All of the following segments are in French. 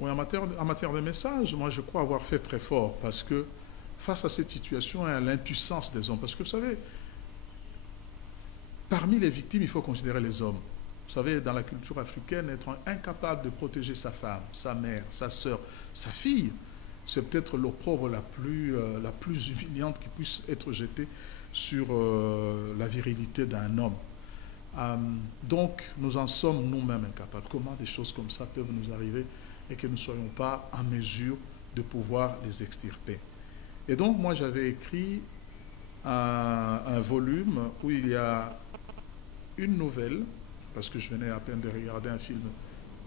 Oui, en matière de message, moi je crois avoir fait très fort parce que face à cette situation et à l'impuissance des hommes, parce que vous savez, parmi les victimes, il faut considérer les hommes. Vous savez, dans la culture africaine, être incapable de protéger sa femme, sa mère, sa sœur, sa fille, c'est peut-être l'opprobre la plus humiliante qui puisse être jetée sur la virilité d'un homme. Euh, donc, nous en sommes nous-mêmes incapables. Comment des choses comme ça peuvent nous arriver et que nous ne soyons pas en mesure de pouvoir les extirper? Et donc, moi, j'avais écrit un volume où il y a une nouvelle, parce que je venais à peine de regarder un film,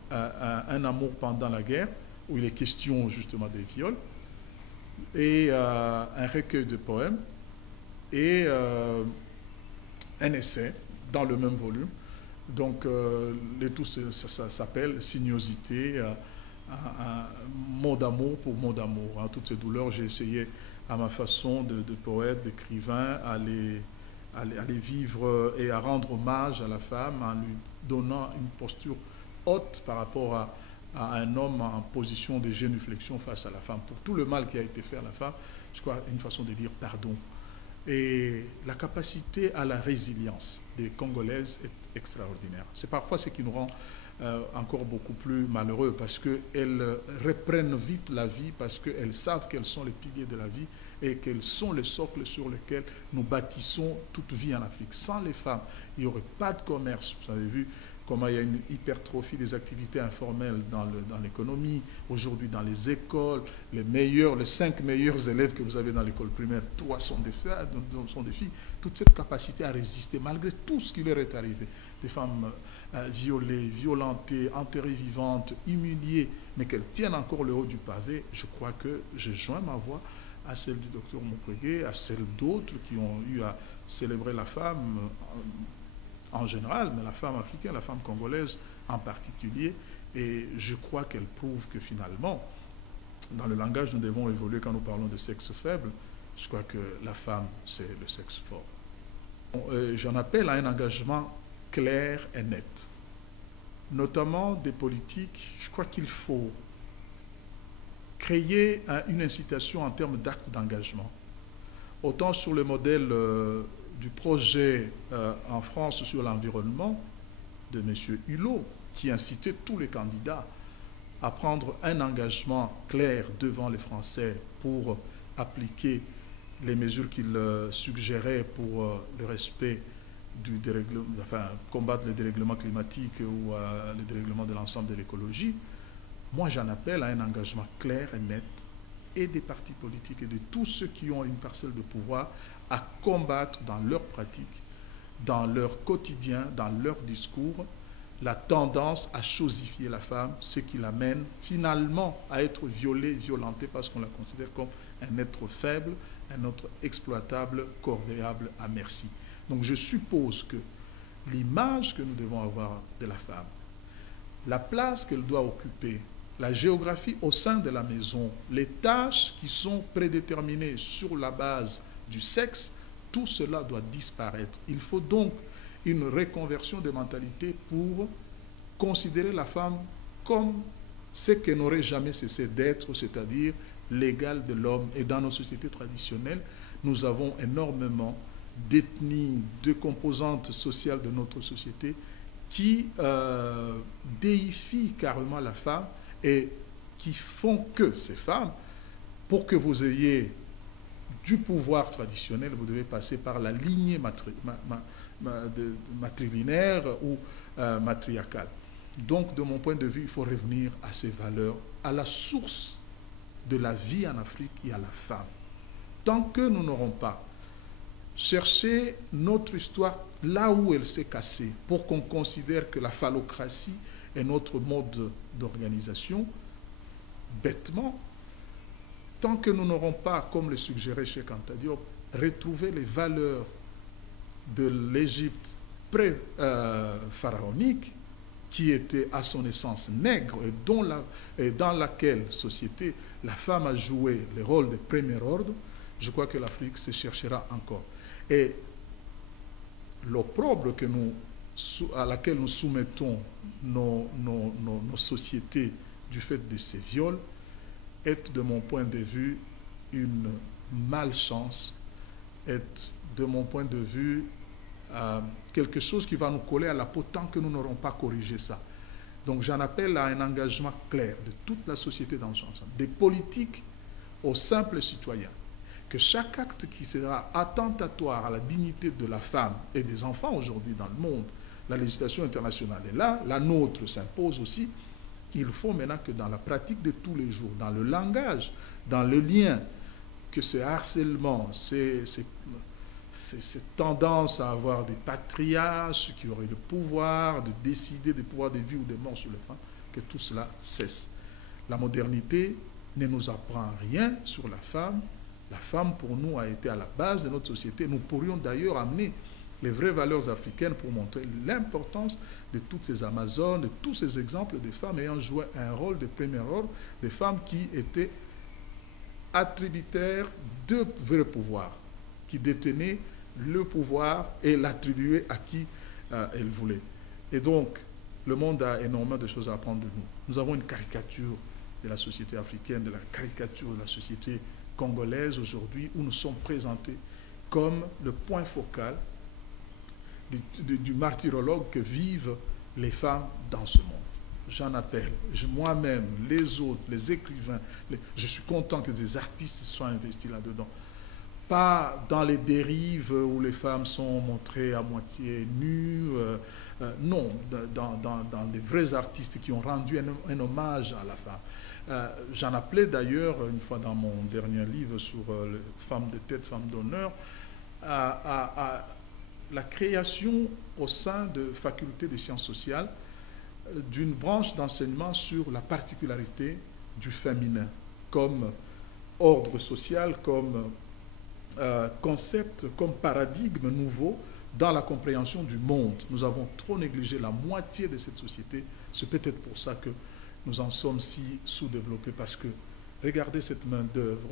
un amour pendant la guerre, où il est question justement des viols, et un recueil de poèmes, et un essai dans le même volume. Donc, le tout ça s'appelle Sinuosité, un mot d'amour pour mot d'amour. Hein. Toutes ces douleurs, j'ai essayé à ma façon de poète, d'écrivain, à les vivre et à rendre hommage à la femme en lui donnant une posture haute par rapport à un homme en position de génuflexion face à la femme. Pour tout le mal qui a été fait à la femme, je crois une façon de dire pardon. Et la capacité à la résilience des Congolaises est extraordinaire. C'est parfois ce qui nous rend encore beaucoup plus malheureux parce qu'elles reprennent vite la vie, parce qu'elles savent quels sont les piliers de la vie et quels sont les socles sur lesquels nous bâtissons toute vie en Afrique. Sans les femmes, il n'y aurait pas de commerce. Vous avez vu comment il y a une hypertrophie des activités informelles dans l'économie, aujourd'hui dans les écoles, les 5 meilleurs élèves que vous avez dans l'école primaire, 3 sont des filles. Toute cette capacité à résister, malgré tout ce qui leur est arrivé, des femmes violées, violentées, enterrées vivantes, humiliées, mais qu'elles tiennent encore le haut du pavé, je crois que je joins ma voix à celle du docteur Mukwege, à celle d'autres qui ont eu à célébrer la femme en général, mais la femme africaine, la femme congolaise en particulier, et je crois qu'elle prouve que finalement, dans le langage, nous devons évoluer quand nous parlons de sexe faible. Je crois que la femme, c'est le sexe fort. J'en appelle à un engagement clair et net, notamment des politiques. Je crois qu'il faut créer une incitation en termes d'actes d'engagement, autant sur le modèle du projet en France sur l'environnement de M. Hulot, qui incitait tous les candidats à prendre un engagement clair devant les Français pour appliquer les mesures qu'il suggérait pour le respect du dérèglement, enfin, combattre le dérèglement climatique ou le dérèglement de l'ensemble de l'écologie. Moi, j'en appelle à un engagement clair et net et des partis politiques et de tous ceux qui ont une parcelle de pouvoir à combattre dans leur pratique, dans leur quotidien, dans leur discours, la tendance à chosifier la femme, ce qui l'amène finalement à être violée, violentée, parce qu'on la considère comme un être faible, un être exploitable, corvéable à merci. Donc je suppose que l'image que nous devons avoir de la femme, la place qu'elle doit occuper, la géographie au sein de la maison, les tâches qui sont prédéterminées sur la base du sexe, tout cela doit disparaître. Il faut donc une reconversion des mentalités pour considérer la femme comme ce qu'elle n'aurait jamais cessé d'être, c'est-à-dire l'égal de l'homme. Et dans nos sociétés traditionnelles, nous avons énormément d'ethnies, de composantes sociales de notre société qui déifient carrément la femme et qui font que ces femmes, pour que vous ayez du pouvoir traditionnel, vous devez passer par la lignée matrilinéaire ou matriarcale. Donc, de mon point de vue, il faut revenir à ces valeurs, à la source de la vie en Afrique et à la femme. Tant que nous n'aurons pas cherché notre histoire là où elle s'est cassée, pour qu'on considère que la phallocratie est notre mode d'organisation, bêtement, tant que nous n'aurons pas, comme le suggérait Cheikh Anta Diop, retrouvé les valeurs de l'Égypte pré-pharaonique, qui était à son essence nègre et dans laquelle société la femme a joué le rôle de premier ordre, je crois que l'Afrique se cherchera encore. Et l'opprobre à laquelle nous soumettons nos sociétés du fait de ces viols est, de mon point de vue, une malchance, est, de mon point de vue, quelque chose qui va nous coller à la peau tant que nous n'aurons pas corrigé ça. Donc j'en appelle à un engagement clair de toute la société dans son ensemble, des politiques aux simples citoyens, que chaque acte qui sera attentatoire à la dignité de la femme et des enfants aujourd'hui dans le monde, la législation internationale est là, la nôtre s'impose aussi. Il faut maintenant que dans la pratique de tous les jours, dans le langage, dans le lien, que ce harcèlement, cette tendance à avoir des patriarches qui auraient le pouvoir de décider des pouvoirs de vie ou de mort sur les femmes, que tout cela cesse. La modernité ne nous apprend rien sur la femme. La femme, pour nous, a été à la base de notre société. Nous pourrions d'ailleurs amener les vraies valeurs africaines pour montrer l'importance de toutes ces Amazones, de tous ces exemples de femmes ayant joué un rôle de premier ordre, des femmes qui étaient attributaires de vrais pouvoirs, qui détenaient le pouvoir et l'attribuaient à qui elles voulaient. Et donc, le monde a énormément de choses à apprendre de nous. Nous avons une caricature de la société africaine, de la caricature de la société congolaise aujourd'hui, où nous sommes présentés comme le point focal du martyrologue que vivent les femmes dans ce monde. J'en appelle, moi-même, les autres, les écrivains, je suis content que des artistes soient investis là-dedans. Pas dans les dérives où les femmes sont montrées à moitié nues, non, dans les vrais artistes qui ont rendu un hommage à la femme. J'en appelais d'ailleurs, une fois dans mon dernier livre sur les femmes de tête, femmes d'honneur, à la création au sein de facultés des sciences sociales d'une branche d'enseignement sur la particularité du féminin comme ordre social, comme concept, comme paradigme nouveau dans la compréhension du monde. Nous avons trop négligé la moitié de cette société. C'est peut-être pour ça que nous en sommes si sous-développés, parce que regardez cette main-d'œuvre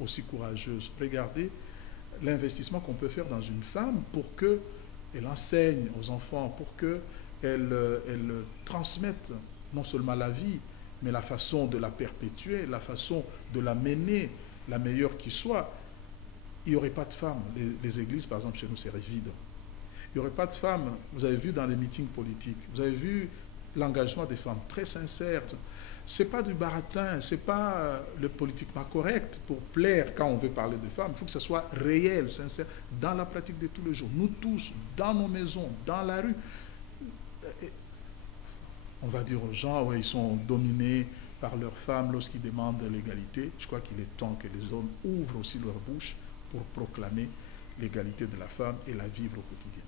aussi courageuse, regardez l'investissement qu'on peut faire dans une femme pour qu'elle enseigne aux enfants, pour qu'elle transmette non seulement la vie, mais la façon de la perpétuer, la façon de la mener, la meilleure qui soit. Il n'y aurait pas de femmes. Les églises, par exemple, chez nous, seraient vides. Il n'y aurait pas de femmes. Vous avez vu dans les meetings politiques, vous avez vu l'engagement des femmes très sincères. Ce n'est pas du baratin, ce n'est pas le politiquement correct pour plaire quand on veut parler de femmes. Il faut que ce soit réel, sincère, dans la pratique de tous les jours. Nous tous, dans nos maisons, dans la rue, on va dire aux gens, ouais, ils sont dominés par leurs femmes lorsqu'ils demandent l'égalité. Je crois qu'il est temps que les hommes ouvrent aussi leur bouche pour proclamer l'égalité de la femme et la vivre au quotidien.